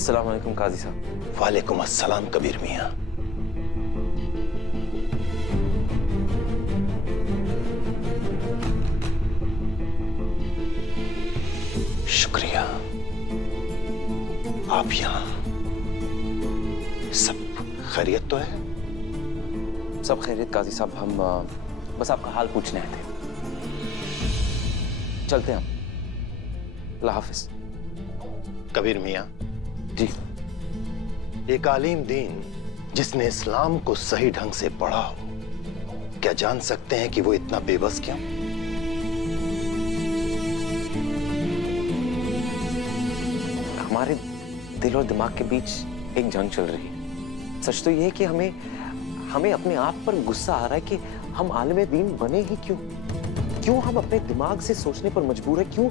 अस्सलाम वालेकुम काजी साहब। वालेकुम अस्सलाम कबीर मियाँ। शुक्रिया, आप यहाँ। सब खैरियत तो है? सब खैरियत काजी साहब, हम बस आपका हाल पूछने आए थे। चलते हैं हम। अल्लाह हाफिज। कबीर मियाँ जी। एक आलिम दीन जिसने इस्लाम को सही ढंग से पढ़ा हो, क्या जान सकते हैं कि वो इतना बेबस क्यों? हमारे दिल और दिमाग के बीच एक जंग चल रही है। सच तो ये है कि हमें अपने आप पर गुस्सा आ रहा है कि हम आलिम दीन बने ही क्यों? क्यों हम अपने दिमाग से सोचने पर मजबूर है? क्यों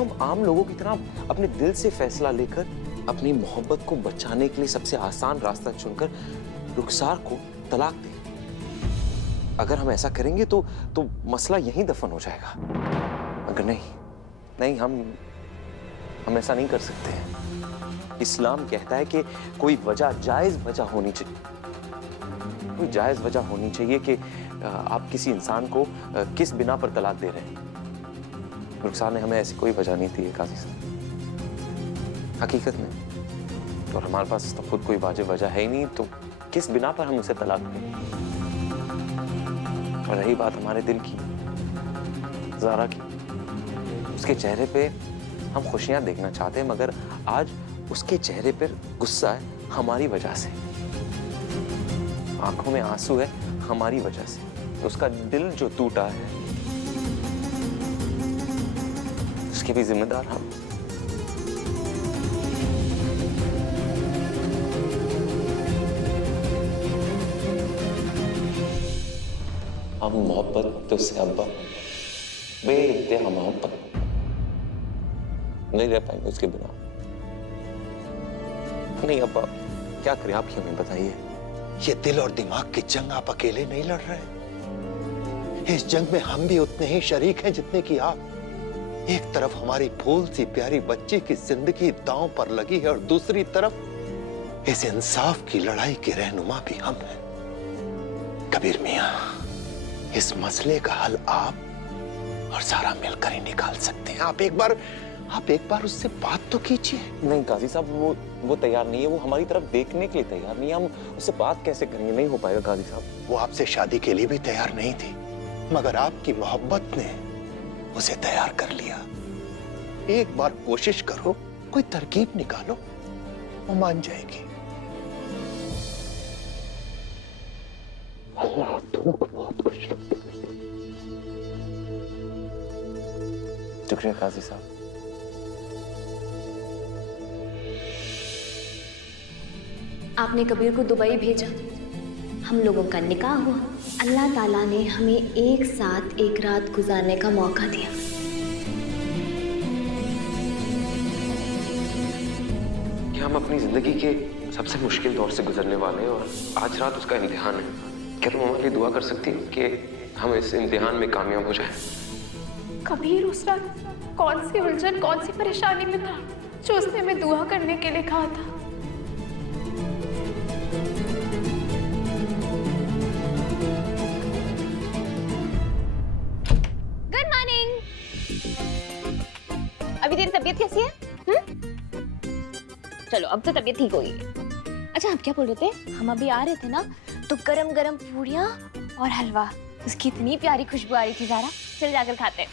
हम आम लोगों की तरह अपने दिल से फैसला लेकर अपनी मोहब्बत को बचाने के लिए सबसे आसान रास्ता चुनकर रुखसार को तलाक दें? अगर हम ऐसा करेंगे तो मसला यहीं दफन हो जाएगा। अगर नहीं हम ऐसा नहीं कर सकते हैं। इस्लाम कहता है कि कोई वजह, जायज वजह होनी चाहिए। कोई जायज वजह होनी चाहिए कि आप किसी इंसान को किस बिना पर तलाक दे रहे हैं। रुखसार ने हमें ऐसी कोई वजह नहीं दी है काजी साहब, हकीकत में। और हमारे पास तो खुद कोई वाजिब वजह है ही नहीं, तो किस बिना पर हम उसे तलाक दें? और रही बात हमारे दिल की, ज़ारा की, उसके चेहरे पे हम खुशियां देखना चाहते हैं, मगर आज उसके चेहरे पर गुस्सा है हमारी वजह से, आंखों में आंसू है हमारी वजह से। तो उसका दिल जो टूटा है उसके भी जिम्मेदार हम। मोहब्बत तो से अब्बा, बेइंतहा मोहब्बत, नहीं रह पाएंगे उसके बिना। नहीं अब्बा, क्या करें आप ही हमें बताइए। ये दिल और दिमाग की जंग आप अकेले नहीं लड़ रहे। इस जंग में हम भी उतने ही शरीक हैं जितने कि आप। एक तरफ हमारी फूल सी प्यारी बच्ची की जिंदगी दांव पर लगी है और दूसरी तरफ इस इंसाफ की लड़ाई के रहनुमा भी हम हैं। कबीर मियां, इस मसले का हल आप और सारा मिलकर ही निकाल सकते हैं। आप एक बार उससे बात तो कीजिए। नहीं काजी साहब, वो तैयार नहीं है। वो हमारी तरफ देखने के लिए तैयार नहीं है। हम उससे बात कैसे करेंगे? नहीं हो पाएगा काजी साहब। वो आपसे शादी के लिए भी तैयार नहीं थी, मगर आपकी मोहब्बत ने उसे तैयार कर लिया। एक बार कोशिश करो, कोई तरकीब निकालो, वो मान जाएगी। अल्लाह दोनों को बहुत खुश रखे। शुक्रिया काजी साहब। आपने कबीर को दुबई भेजा, हम लोगों का निकाह हुआ। अल्लाह ताला ने हमें एक साथ एक रात गुजारने का मौका दिया। क्या हम अपनी जिंदगी के सबसे मुश्किल दौर से गुजरने वाले हैं और आज रात उसका इम्तिहान है। क्या तुम हमारे लिए दुआ कर सकती हो कि हम इस इम्तिहान में कामयाब हो जाएं? कबीर उस रात कौन सी उलझन, कौन सी परेशानी में था जो उसने हमें दुआ करने के लिए कहा था? Good morning. अभी तेरी तबीयत कैसी है? चलो अब तो तबीयत ठीक होगी। अच्छा आप क्या बोल रहे थे? हम अभी आ रहे थे ना, तो गरम गरम पूरियां और हलवा, उसकी इतनी प्यारी खुशबू आ रही थी ज़ारा। चल जाकर खाते हैं।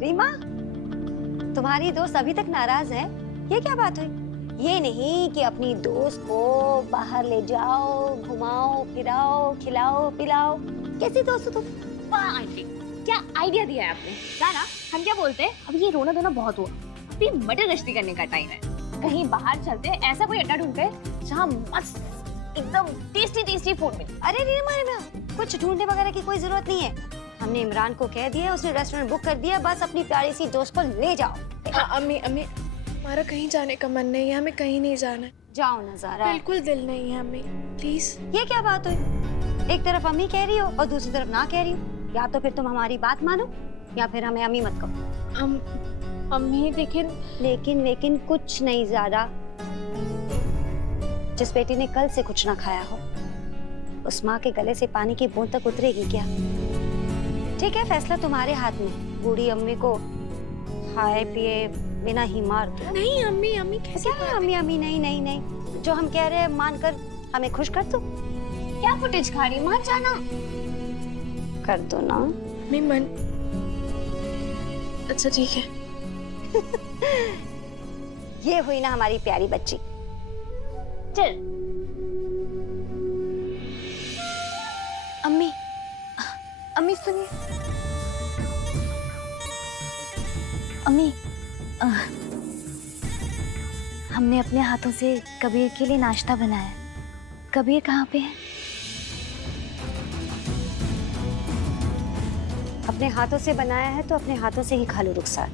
रीमा, तुम्हारी दोस्त अभी तक नाराज है, ये क्या बात हुई? ये नहीं कि अपनी दोस्त को बाहर ले जाओ, घुमाओ फिराओ, खिलाओ पिलाओ। कैसी दोस्त हो तुम? वाह आंटी, क्या आइडिया दिया है आपने। ज़ारा, हम क्या बोलते हैं, अब ये रोना धोना बहुत हुआ, अभी मटर गश्ती करने का टाइम है। कहीं बाहर चलते हैं, ऐसा कोई अड्डा ढूंढते जहाँ मस्त एकदम टेस्टी टेस्टी फूड मिले। अरे रीमा, कुछ ढूंढने वगैरह की कोई जरूरत नहीं है। हमने इमरान को कह दिया, उसने रेस्टोरेंट बुक कर दिया, बस अपनी प्यारी सी दोस्त को ले जाओ। अम्मी हमारा कहीं जाने का मन नहीं है, हमें कहीं नहीं जाना है। जाओ ना ज़ारा। बिल्कुल दिल नहीं है हमें, प्लीज। ये क्या बात हुई? एक तरफ अम्मी कह रही हो और दूसरी तरफ ना कह रही हो। या तो फिर तुम हमारी बात मानो या फिर हमें अम्मी मत कहो। अम्मी लेकिन कुछ नहीं ज़ारा। जिस बेटी ने कल से कुछ ना खाया हो, उस माँ के गले से पानी की बूंद तक उतरेगी क्या? ठीक है, फैसला तुम्हारे हाथ में। बूढ़ी अम्मी को खाए पिए बिना ही मार दो। नहीं अम्मी कैसे? क्या अम्मी नहीं, जो हम कह रहे हैं मानकर हमें खुश कर दो। क्या फुटेज खा रही, मान जाना। कर दो ना। मैं मन। अच्छा ठीक है। ये हुई ना हमारी प्यारी बच्ची। चल। अम्मी सुनिए। अम्मी, हमने अपने हाथों से कबीर के लिए नाश्ता बनाया। कबीर कहाँ पे है? अपने हाथों से बनाया है तो अपने हाथों से ही खा लो रुखसार,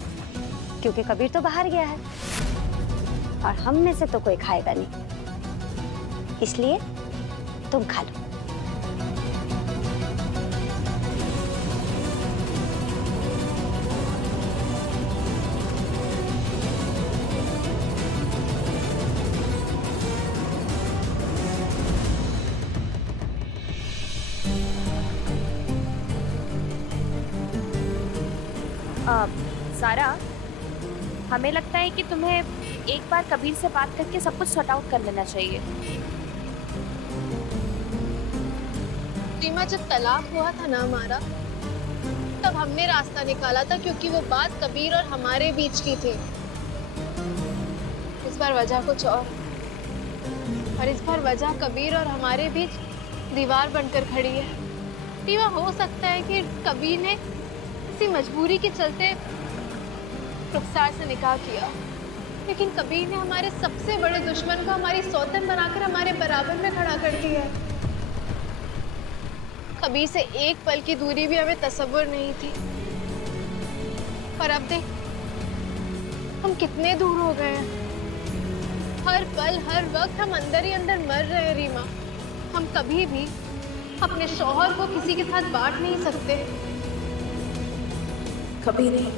क्योंकि कबीर तो बाहर गया है और हम में से तो कोई खाएगा नहीं, इसलिए तुम खा लो। सारा, हमें लगता है कि तुम्हें एक बार कबीर से बात करके सब कुछ सॉर्ट आउट कर लेना चाहिए। रीमा, जब तलाक हुआ था ना हमारा, तब हमने रास्ता निकाला था, क्योंकि वो बात कबीर और हमारे बीच की थी। इस बार वजह कुछ और इस बार वजह कबीर और हमारे बीच दीवार बनकर खड़ी है। रीमा, हो सकता है कि कबीर ने किसी मजबूरी के चलते रुखसार से निकाह किया, लेकिन कबीर ने हमारे सबसे बड़े दुश्मन को हमारी सौतन बनाकर हमारे बराबर में खड़ा कर दिया है। कबीर से एक पल की दूरी भी हमें तसव्वुर नहीं थी, और अब देख हम कितने दूर हो गए हैं। हर पल हर वक्त हम अंदर ही अंदर मर रहे हैं। रीमा, हम कभी भी अपने शौहर को किसी के साथ बांट नहीं सकते, कभी नहीं।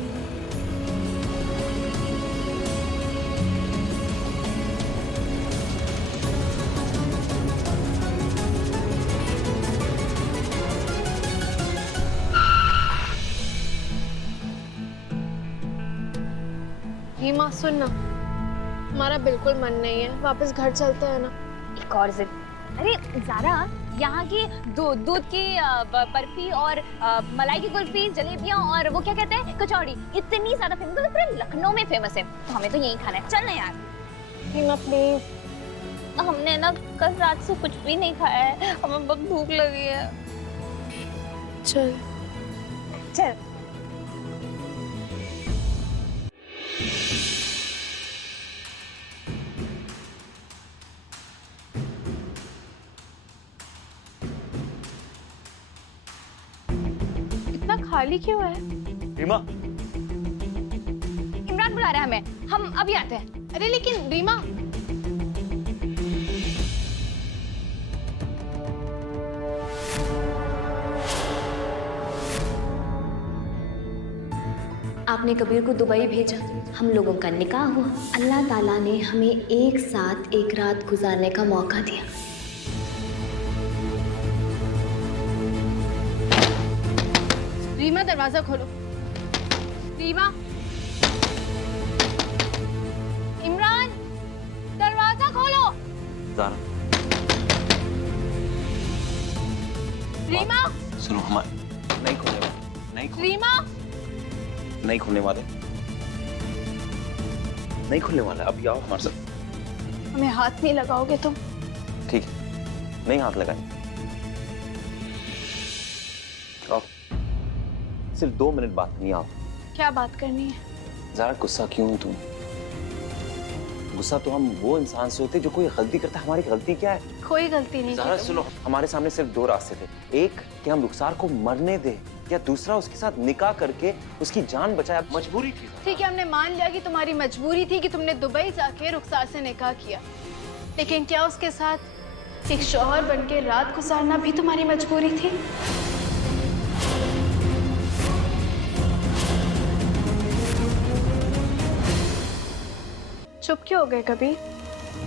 रीमा सुन ना, हमारा बिल्कुल मन नहीं है, वापस घर चलते हैं ना। एक और जिद। अरे ज़ारा, यहाँ की दूध की बर्फी और मलाई की कुल्फी, जलेबियाँ और वो क्या कहते हैं, कचौड़ी, इतनी ज्यादा फेमस है, पूरे लखनऊ में फेमस है। तो हमें तो यही खाना है, चल ना यार। रीमा प्लीज। हमने ना कल रात से कुछ भी नहीं खाया है, हमें बहुत भूख लगी है। चल चल। इतना खाली क्यों है? रीमा, इमरान बुला रहा है हमें, हम अभी आते हैं। अरे लेकिन रीमा, आपने कबीर को दुबई भेजा, हम लोगों का निकाह हुआ। अल्लाह ताला ने हमें एक साथ एक रात गुजारने का मौका दिया। रीमा दरवाजा खोलो। रीमा, इमरान दरवाजा खोलो। ज़ारा, रीमा, सुनो, हमारे नहीं खोलने वाले, रीमा, नहीं खोलने वाले, नहीं खोलने वाले। अभी आओ हमारे साथ। हमें हाथ नहीं लगाओगे तुम? ठीक है, नहीं हाथ लगाएंगे। आओ, सिर्फ 2 मिनट बात नहीं। आओ। क्या बात करनी है? ज़ारा, गुस्सा क्यों हो तुम? गुस्सा तो हम वो इंसान से होते जो कोई गलती करता है। हमारी गलती क्या है? कोई गलती नहीं ज़ारा की सुनो, हमारे सामने सिर्फ 2 रास्ते थे। एक कि हम रुखसार को मरने दें, या दूसरा उसके साथ निकाह करके उसकी जान बचाया। मजबूरी थी। ठीक है, हमने मान लिया कि तुम्हारी मजबूरी थी कि तुमने दुबई जाके रुखसार से निकाह किया, लेकिन क्या उसके साथ एक शौहर बनके रात गुजारना भी तुम्हारी मजबूरी थी? चुप क्यों हो गए कबीर?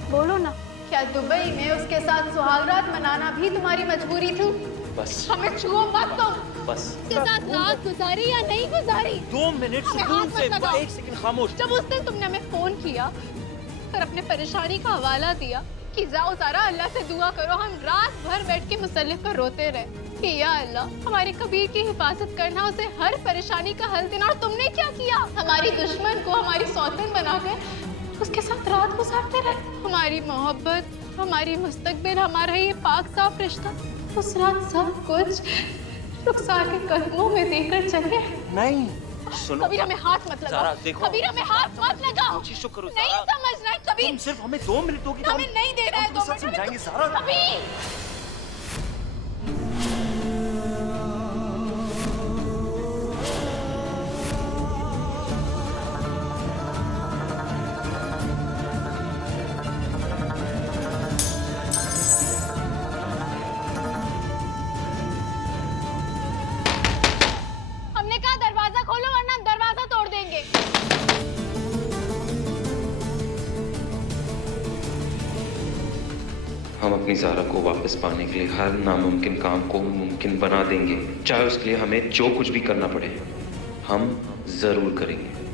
बोलो ना, क्या दुबई में उसके साथ सुहागरात मनाना भी तुम्हारी मजबूरी थी? बस हमें छुओ मत तुम। बस उसके साथ रात गुजारी या नहीं गुजारी? 2 मिनट सुकून से, 1 सेकंड खामोश। जब उस दिन तुमने हमें फोन किया और अपने परेशानी का हवाला दिया कि जाओ सारा अल्लाह से दुआ करो, हम रात भर बैठ के मुसल्ले पर रोते रहे कि या अल्लाह हमारे कबीर की हिफाजत करना, उसे हर परेशानी का हल देना। और तुमने क्या किया? हमारी दुश्मन को हमारी सौतन बनाकर उसके साथ रात गुजारते रहे। हमारी मोहब्बत, हमारी मुस्तकबिल, हमारा ये पाक साफ रिश्ता, उस रात सब कुछ रुखसार के कदमों में देकर चले। नहीं सुनो कबीर हमें हाथ मत लगाओ। ज़ारा, देखो। कबीर हमें हाथ मत लगाओ। कोशिश तो करो नहीं ज़ारा। समझ रहा है कबीर। तुम सिर्फ हमें 2 मिनट दोगी तो हमें नहीं दे रहा है हम 2 सब मिनट। समझाएंगे ज़ारा। कबीर हमने कहा दरवाजा खोलो वरना हम दरवाजा तोड़ देंगे। हम अपनी ज़ारा को वापस पाने के लिए हर नामुमकिन काम को मुमकिन बना देंगे, चाहे उसके लिए हमें जो कुछ भी करना पड़े हम जरूर करेंगे।